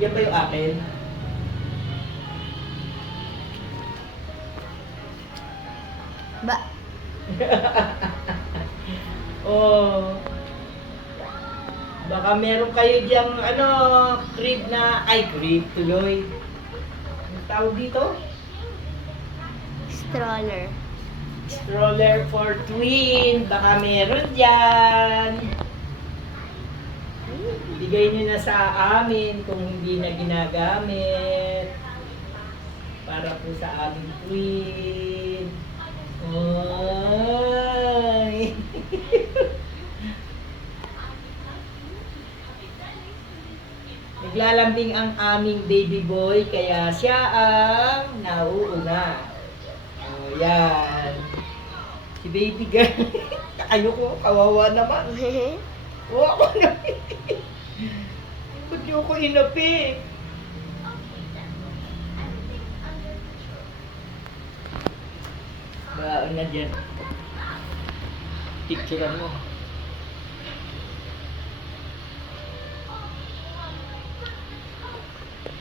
Yan ba yung akin? Ba? Oh. Baka meron kayo diyang crib na, crib tuloy. Ang tawag dito? Stroller. Stroller for twin. Baka meron dyan. Bigay nyo na sa amin kung hindi na ginagamit. Para po sa aming twin. Oy. Naglalambing ang aming baby boy, kaya siya ang nauuna. O, yan. Si baby girl. Ayoko, kawawa naman. O, ako na. Ba't niyo ko inapik? Baon na dyan. Picturean mo.